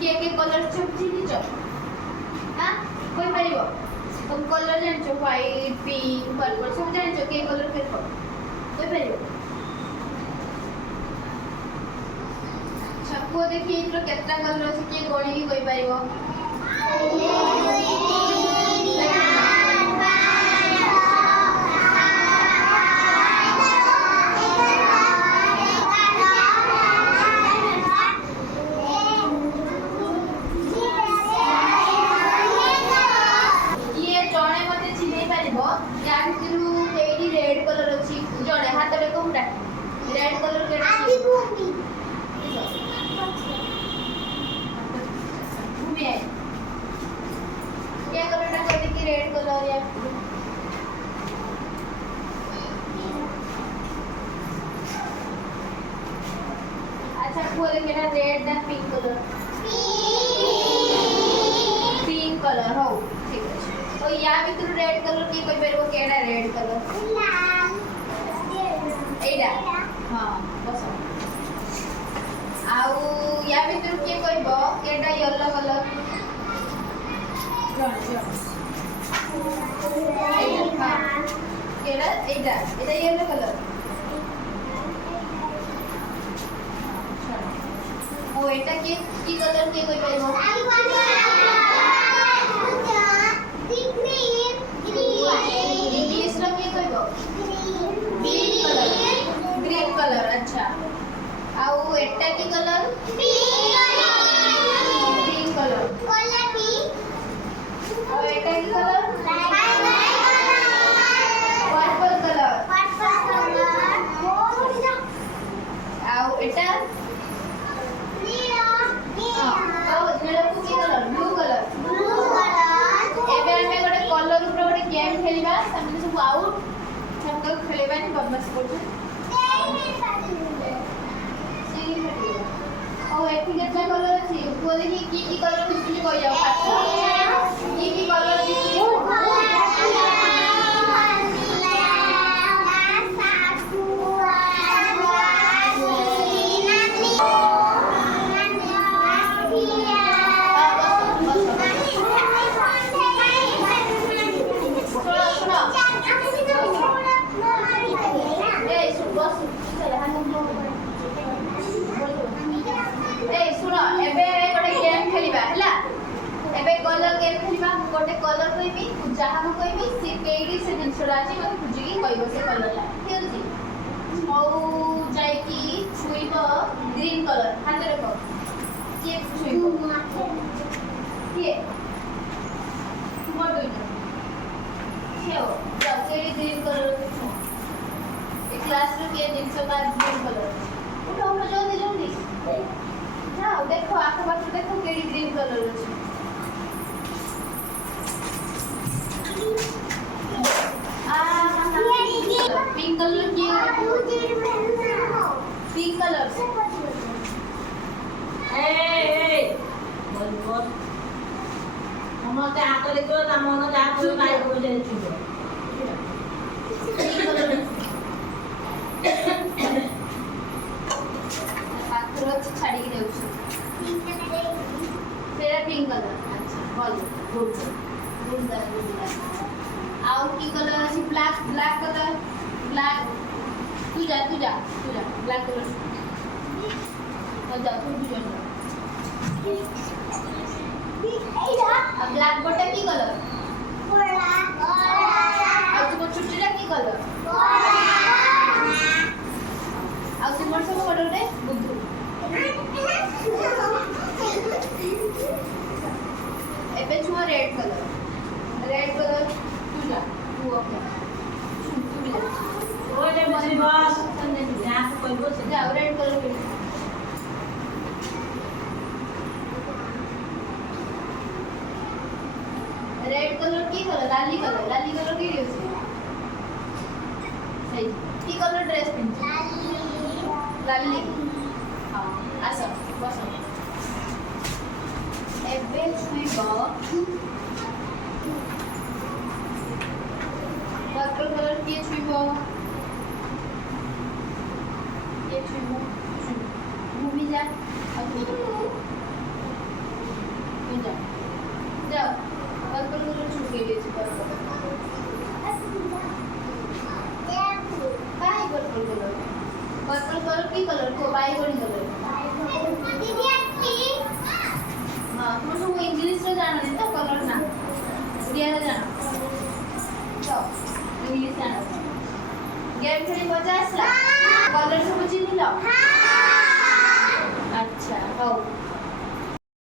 के कलर सब चिन्हिच हां कोई परिबो तुम कलर जानछो व्हाइट पिंक पर्पल सब जानछो के कलर के कोई परिबो सबको देखिए इतरो केतना कलर अछि के गणी की कोई परिबो रेड कलर अच्छी जड़े हाथ रे कोमटा रेड कलर के आदि भूमि भूमि है क्या कलर टा कहते कि रेड कलर या अच्छा बोले कि ना रेड ना पिंक कलर पिंक कलर हो ठीक है तो या भितर रेड कलर की कोई बेरो केडा रेड कलर लाल एडा हां बस आउ या भितर के कहबो केडा येलो कलर केडा एडा येलो कलर ओ एटा की कलर के कोई कहबो ग्रीन कलर अच्छा आउ एटा की कलर ग्रीन कलर गुलाबी और एटा की कलर पर्पल कलर आउ एटा नीला को की कलर ब्लू कलर एबे हमें गोटे कलर ऊपर गोटे गेम खेलिबा सामने सब आउट हमको खेलेबा नहीं बदमाश करछ ओ एठी केतना कलर अछि बोले कि कलर दिसुनी कहि जाओ फास्ट की कलर दिसुनी कलर गेम खेलिबा गोटे कलर कहबी जहां को कहबी से केडी से जिंसरा अछि मते बुझी कहबो से कलर ला ठीक अछि मौ जाय की छुइबो ग्रीन कलर हाथ रे को के छुइबो के तुम दोई छेओ केडी ग्रीन कलर ए क्लास रो के जिंसो का ग्रीन कलर उठो उठो जल्दी जल्दी जाओ देखो आखो पास देखो केडी ग्रीन कलर अछि पिंक कलर की पिंक कलर ए बोल बोल हमते आको देखो ना मन जा को नाइ को जे छिबो पिंक कलर आखरो छाड़ी के देउछ पिंक कलर तेरा पिंक कलर अच्छा बोल गुड गुड आउ की कलर अछि ब्लैक कलर ब्लैक तू जा ब्लैक कलर जा तू जन अब ब्लैक बटा की कलर कोला अब तुम छुट्टीला की कलर कोला अब तुम सब बडोटे बुद्धू एबे छुआ रेड कलर तू जा तू अपना ओले मरी बस जा को कहबो से जा रेड कलर के रेड कलर की कलर लाली कलर की ड्रेस सही की कलर ड्रेस पिन लाली हां आसा बस एबे छुइबो पर्पल कलर की छुइबो ये छुइबो घूमी जा जाओ जाओ पर्पल कलर चूज केली पर्पल काय पर्पल कलर की कलर को बायगणी कलर हाँ तुम सब इंग्लिश रे जानो नहीं तो कलर ना ओडिया रे जानो तो इंग्लिश जानो गेम खेली मजा आसला कलर सब चिन्ह लो अच्छा हो